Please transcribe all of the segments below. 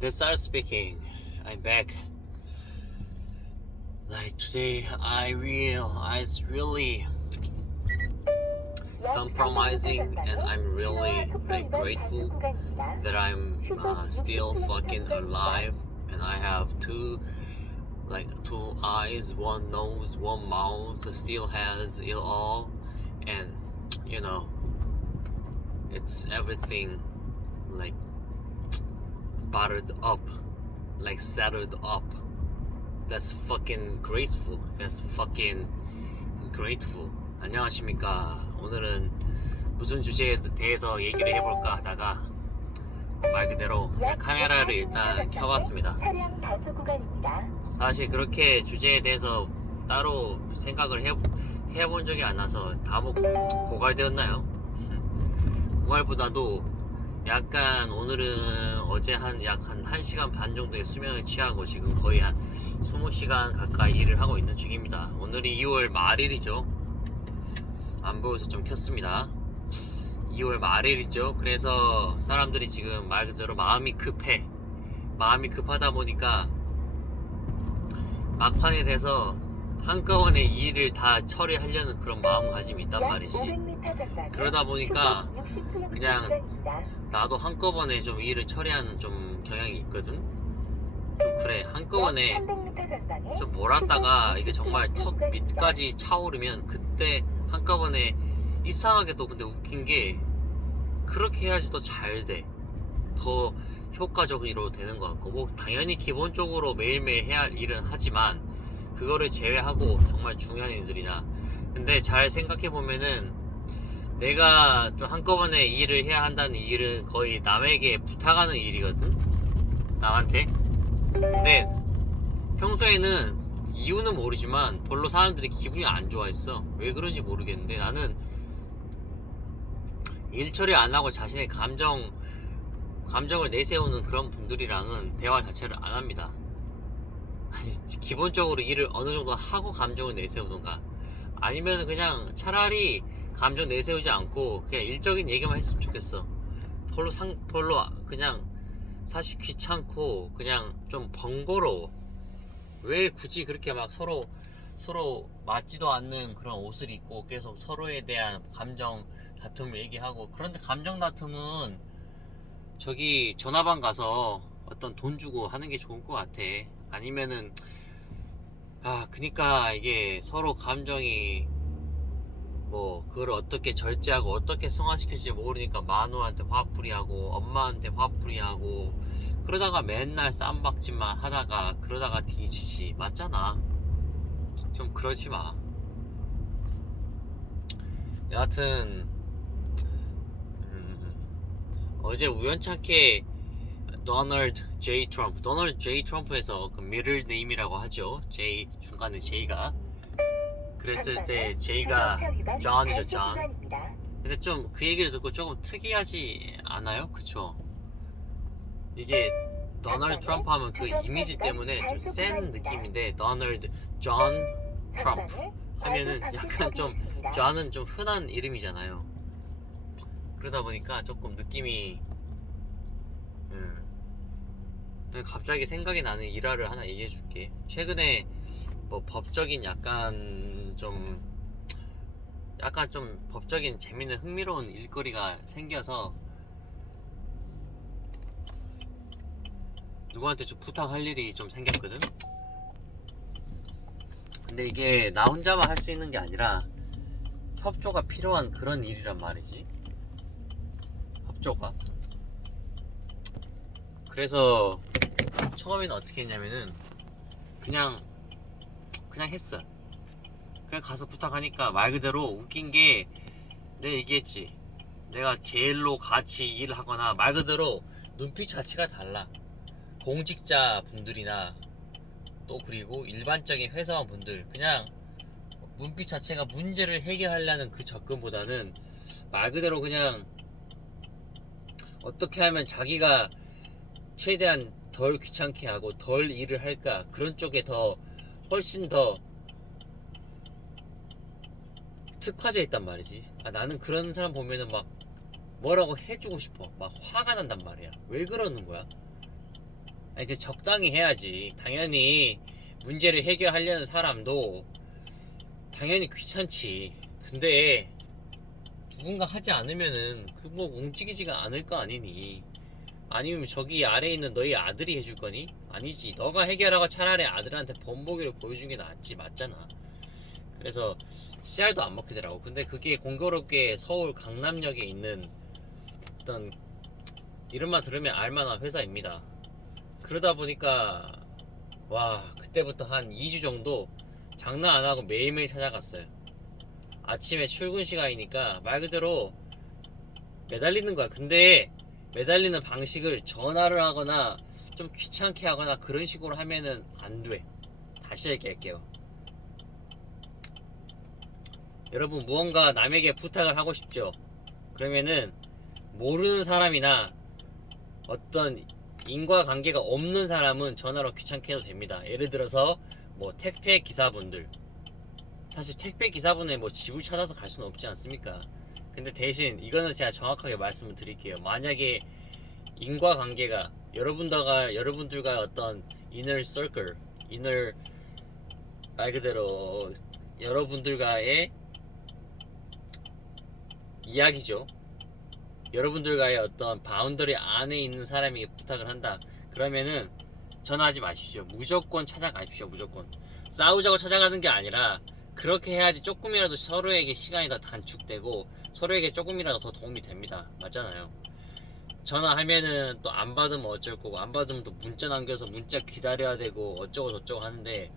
This Star speaking. I'm back. Like today, I realize really compromising, and I'm really like grateful that I'm still fucking alive, and I have two eyes, one nose, one mouth, still has it all, and you know, it's everything like buttered up, like settled up. That's fucking grateful. That's fucking grateful. 안녕하십니까. 오늘은 무슨 주제에 대해서 얘기를 해볼까 하다가 말 그대로 카메라를 일단 켜봤습니다. 사실 그렇게 주제에 대해서 따로 생각을 해본 적이 안 나서 다 고갈되었나요? 고갈보다도 약간 오늘은 어제 약 한 1시간 반 정도의 수면을 취하고 지금 거의 한 20시간 가까이 일을 하고 있는 중입니다. 오늘이 2월 말일이죠. 안 보여서 좀 켰습니다. 2월 말일이죠. 그래서 사람들이 지금 말 그대로 마음이 급해. 마음이 급하다 보니까 막판에 돼서 한꺼번에 이 일을 다 처리하려는 그런 마음가짐이 있단 말이지. 그러다 보니까 그냥 나도 한꺼번에 좀 일을 처리하는 좀 경향이 있거든. 좀 그래, 한꺼번에 좀 몰았다가 이게 정말 턱 밑까지 차오르면 그때 한꺼번에 이상하게도 근데 웃긴 게 그렇게 해야지 더 잘 돼. 더 효과적으로 되는 것 같고, 뭐 당연히 기본적으로 매일매일 해야 할 일은 하지만 그거를 제외하고 정말 중요한 일들이나, 근데 잘 생각해보면은 내가 좀 한꺼번에 일을 해야 한다는 일은 거의 남에게 부탁하는 일이거든, 남한테. 근데 평소에는 이유는 모르지만 별로 사람들이 기분이 안 좋아했어. 왜 그런지 모르겠는데 나는 일 처리 안 하고 자신의 감정을 내세우는 그런 분들이랑은 대화 자체를 안 합니다. 아니, 기본적으로 일을 어느 정도 하고 감정을 내세우던가, 아니면 그냥 차라리 감정 내세우지 않고 그냥 일적인 얘기만 했으면 좋겠어. 별로 그냥 사실 귀찮고 그냥 좀 번거로워. 왜 굳이 그렇게 막 서로 맞지도 않는 그런 옷을 입고 계속 서로에 대한 감정 다툼을 얘기하고. 그런데 감정 다툼은 저기 전화방 가서 어떤 돈 주고 하는 게 좋을 것 같아. 아니면은 그니까 이게 서로 감정이 뭐 그걸 어떻게 절제하고 어떻게 승화시킬지 모르니까 마누한테 화풀이하고 엄마한테 화풀이하고 그러다가 맨날 쌈박질만 하다가 그러다가 뒤지지. 맞잖아. 좀 그러지 마. 여하튼 어제 우연찮게 도널드 J 트럼프에서 그 미들 네임이라고 하죠. J 중간에 J가, 그랬을 때 J가 존이죠, 존. 근데 좀 그 얘기를 듣고 조금 특이하지 않아요? 그쵸? 이게 도널드 트럼프 하면 그 이미지 때문에 좀 센 느낌인데, 도널드 존 트럼프 하면은 약간 좀, 존은 좀 흔한 이름이잖아요. 그러다 보니까 조금 느낌이 갑자기 생각이 나는 일화를 하나 얘기해 줄게. 최근에 뭐 법적인 약간 좀 법적인 재밌는 흥미로운 일거리가 생겨서 누구한테 좀 부탁할 일이 좀 생겼거든. 근데 이게 나 혼자만 할 수 있는 게 아니라 협조가 필요한 그런 일이란 말이지. 협조가. 그래서 처음에는 어떻게 했냐면은 그냥 했어. 그냥 가서 부탁하니까 말 그대로 웃긴 게, 내가 얘기했지, 내가 제일로 같이 일을 하거나 말 그대로 눈빛 자체가 달라. 공직자 분들이나 또 그리고 일반적인 회사원 분들, 그냥 눈빛 자체가 문제를 해결하려는 그 접근보다는 말 그대로 그냥 어떻게 하면 자기가 최대한 덜 귀찮게 하고 덜 일을 할까, 그런 쪽에 더 훨씬 더 특화되어 있단 말이지. 나는 그런 사람 보면은 막 뭐라고 해주고 싶어. 막 화가 난단 말이야. 왜 그러는 거야? 아니 그 적당히 해야지. 당연히 문제를 해결하려는 사람도 당연히 귀찮지. 근데 누군가 하지 않으면은 그 뭐 움직이지가 않을 거 아니니. 아니면 저기 아래에 있는 너희 아들이 해줄 거니? 아니지. 너가 해결하고 차라리 아들한테 본보기를 보여준 게 낫지. 맞잖아. 그래서 씨알도 안 먹히더라고. 근데 그게 공교롭게 서울 강남역에 있는 어떤 이름만 들으면 알만한 회사입니다. 그러다 보니까 와, 그때부터 한 2주 정도 장난 안 하고 매일매일 찾아갔어요. 아침에 출근 시간이니까 말 그대로 매달리는 거야. 근데 매달리는 방식을 전화를 하거나 좀 귀찮게 하거나 그런 식으로 하면은 안 돼. 다시 얘기할게요. 여러분 무언가 남에게 부탁을 하고 싶죠? 그러면은 모르는 사람이나 어떤 인과관계가 없는 사람은 전화로 귀찮게 해도 됩니다. 예를 들어서 뭐 택배 기사분들, 사실 택배 기사분의 뭐 집을 찾아서 갈 수는 없지 않습니까? 근데 대신 이거는 제가 정확하게 말씀을 드릴게요. 만약에 인과관계가 여러분들과 어떤 inner circle, inner 말 그대로 여러분들과의 이야기죠. 여러분들과의 어떤 바운더리 안에 있는 사람에게 부탁을 한다. 그러면은 전화하지 마십시오. 무조건 찾아가십시오. 무조건. 싸우자고 찾아가는 게 아니라 그렇게 해야지 조금이라도 서로에게 시간이 더 단축되고 서로에게 조금이라도 더 도움이 됩니다. 맞잖아요. 전화하면은 또 안 받으면 어쩔 거고 안 받으면 또 문자 남겨서 문자 기다려야 되고 어쩌고 저쩌고 하는데,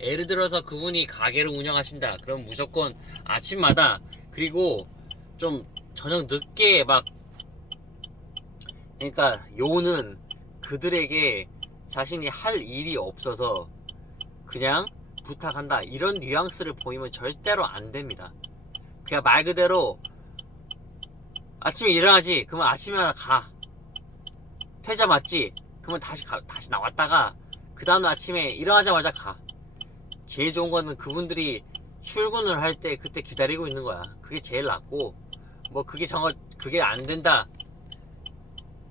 예를 들어서 그분이 가게를 운영하신다. 그럼 무조건 아침마다, 그리고 좀 저녁 늦게 막, 그러니까 요는 그들에게 자신이 할 일이 없어서 그냥 부탁한다 이런 뉘앙스를 보이면 절대로 안 됩니다. 그냥 말 그대로 아침에 일어나지? 그러면 아침마다 가. 퇴자 맞지? 그러면 다시 나왔다가 그 다음날 아침에 일어나자마자 가. 제일 좋은 거는 그분들이 출근을 할 때 그때 기다리고 있는 거야. 그게 제일 낫고, 뭐 그게 안 된다.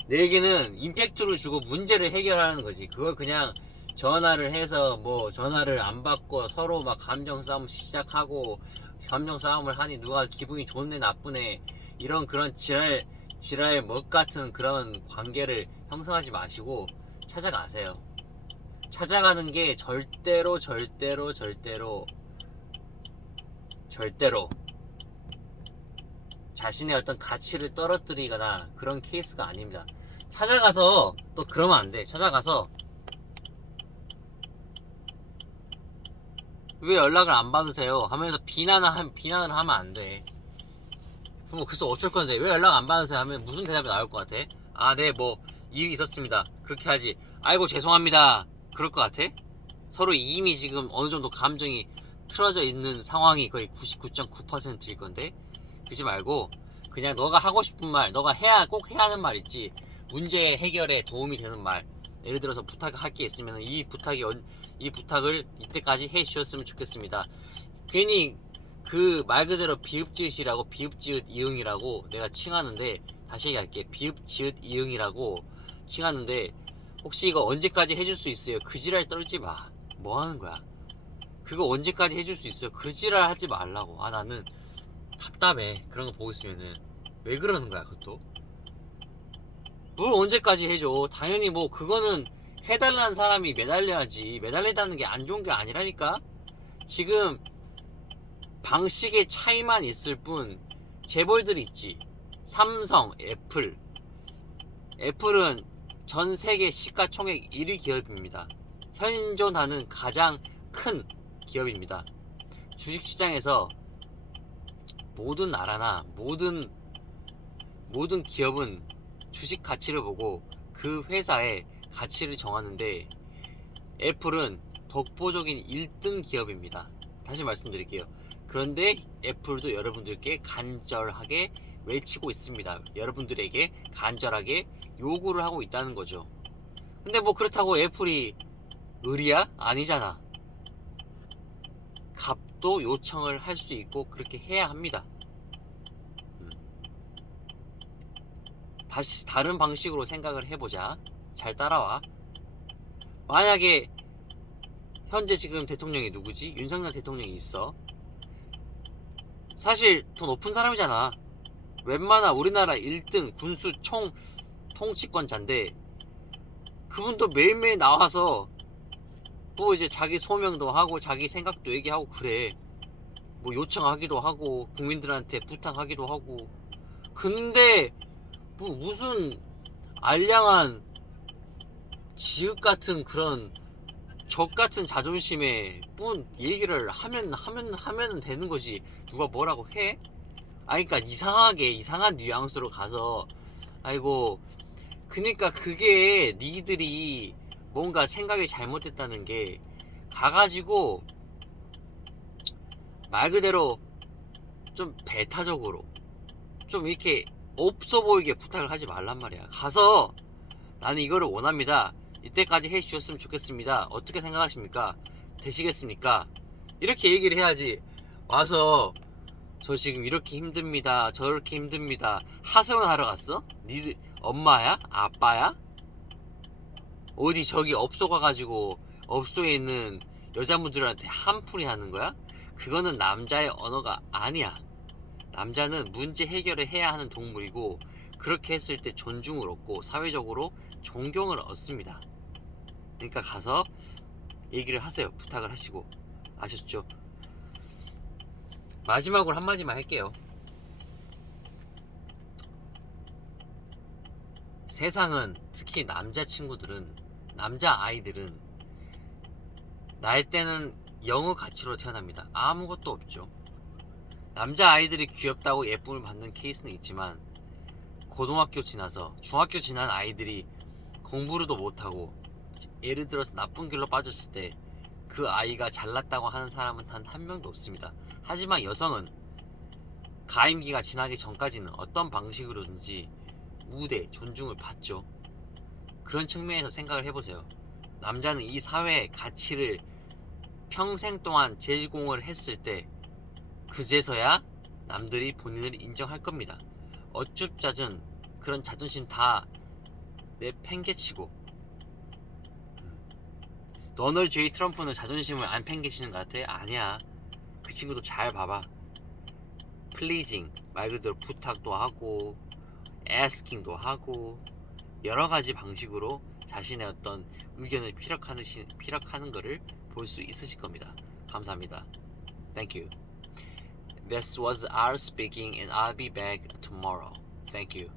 내 얘기는 임팩트를 주고 문제를 해결하는 거지. 그걸 그냥 전화를 해서 뭐 전화를 안 받고 서로 막 감정 싸움 시작하고 감정 싸움을 하니 누가 기분이 좋네 나쁘네 이런 그런 지랄 먹 같은 그런 관계를 형성하지 마시고 찾아가세요. 찾아가는 게 절대로 자신의 어떤 가치를 떨어뜨리거나 그런 케이스가 아닙니다. 찾아가서 또 그러면 안 돼. 찾아가서 왜 연락을 안 받으세요? 하면서 비난을 하면 안 돼. 뭐 그래서 어쩔 건데 왜 연락 안 받으세요? 하면 무슨 대답이 나올 것 같아? 아, 네, 뭐 일이 있었습니다. 그렇게 하지. 아이고 죄송합니다. 그럴 것 같아? 서로 이미 지금 어느 정도 감정이 틀어져 있는 상황이 거의 99.9%일 건데, 그러지 말고 그냥 너가 하고 싶은 말, 너가 꼭 해야 하는 말 있지. 문제 해결에 도움이 되는 말. 예를 들어서 부탁할 게 있으면 이 부탁을 이때까지 해 주셨으면 좋겠습니다. 괜히 그 말 그대로 비읍지읒이라고, 비읍지읒 이응이라고 내가 칭하는데, 다시 얘기할게. 비읍지읒 이응이라고 칭하는데 혹시 이거 언제까지 해줄 수 있어요? 그 지랄 떨지 마. 뭐 하는 거야? 그거 언제까지 해줄 수 있어요? 그 지랄 하지 말라고. 아, 나는 답답해. 그런 거 보고 있으면은. 왜 그러는 거야, 그것도? 뭘 언제까지 해줘? 당연히 뭐, 그거는 해달라는 사람이 매달려야지. 매달린다는 게 안 좋은 게 아니라니까? 지금 방식의 차이만 있을 뿐, 재벌들 있지. 삼성, 애플. 애플은 전 세계 시가총액 1위 기업입니다. 현존하는 가장 큰 기업입니다. 주식시장에서 모든 나라나 모든 기업은 주식 가치를 보고 그 회사의 가치를 정하는데, 애플은 독보적인 1등 기업입니다. 다시 말씀드릴게요. 그런데 애플도 여러분들께 간절하게 외치고 있습니다. 여러분들에게 간절하게 요구를 하고 있다는 거죠. 근데 뭐 그렇다고 애플이 의리야? 아니잖아. 값도 요청을 할 수 있고 그렇게 해야 합니다. 다시 다른 방식으로 생각을 해보자. 잘 따라와. 만약에 현재 지금 대통령이 누구지? 윤석열 대통령이 있어. 사실 더 높은 사람이잖아. 웬만한 우리나라 1등 군수 총 통치권자인데 그분도 매일매일 나와서 뭐 이제 자기 소명도 하고 자기 생각도 얘기하고 그래. 뭐 요청하기도 하고 국민들한테 부탁하기도 하고. 근데 뭐 무슨 알량한 지읒 같은 그런 적 같은 자존심에 뭐 얘기를 하면 되는 거지. 누가 뭐라고 해? 아니 그러니까 이상하게 이상한 뉘앙스로 가서 아이고 그니까 그게 니들이 뭔가 생각이 잘못됐다는 게 가가지고 말 그대로 좀 배타적으로 좀 이렇게 없어 보이게 부탁을 하지 말란 말이야. 가서 나는 이거를 원합니다. 이때까지 해주셨으면 좋겠습니다. 어떻게 생각하십니까? 되시겠습니까? 이렇게 얘기를 해야지. 와서 저 지금 이렇게 힘듭니다. 저렇게 힘듭니다. 하소연 하러 갔어? 니들 엄마야? 아빠야? 어디 저기 업소 가가지고 업소에 있는 여자분들한테 한풀이 하는 거야? 그거는 남자의 언어가 아니야. 남자는 문제 해결을 해야 하는 동물이고 그렇게 했을 때 존중을 얻고 사회적으로 존경을 얻습니다. 그러니까 가서 얘기를 하세요. 부탁을 하시고. 아셨죠? 마지막으로 한마디만 할게요. 세상은 특히 남자친구들은 남자아이들은 날 때는 영의 가치로 태어납니다. 아무것도 없죠. 남자아이들이 귀엽다고 예쁨을 받는 케이스는 있지만 고등학교 지나서 중학교 지난 아이들이 공부를도 못하고 예를 들어서 나쁜 길로 빠졌을 때 그 아이가 잘났다고 하는 사람은 단 한 명도 없습니다. 하지만 여성은 가임기가 지나기 전까지는 어떤 방식으로든지 우대, 존중을 받죠. 그런 측면에서 생각을 해보세요. 남자는 이 사회의 가치를 평생 동안 제공을 했을 때 그제서야 남들이 본인을 인정할 겁니다. 어쭌자은 그런 자존심 다 내팽개치고 도널드 J 트럼프는 자존심을 안 팽개치는 것 같아? 아니야. 그 친구도 잘 봐봐. pleasing 말 그대로 부탁도 하고 asking도 하고 여러 가지 방식으로 자신의 어떤 의견을 피력하는 거를 볼 수 있으실 겁니다. 감사합니다. Thank you. This was R speaking and I'll be back tomorrow. Thank you.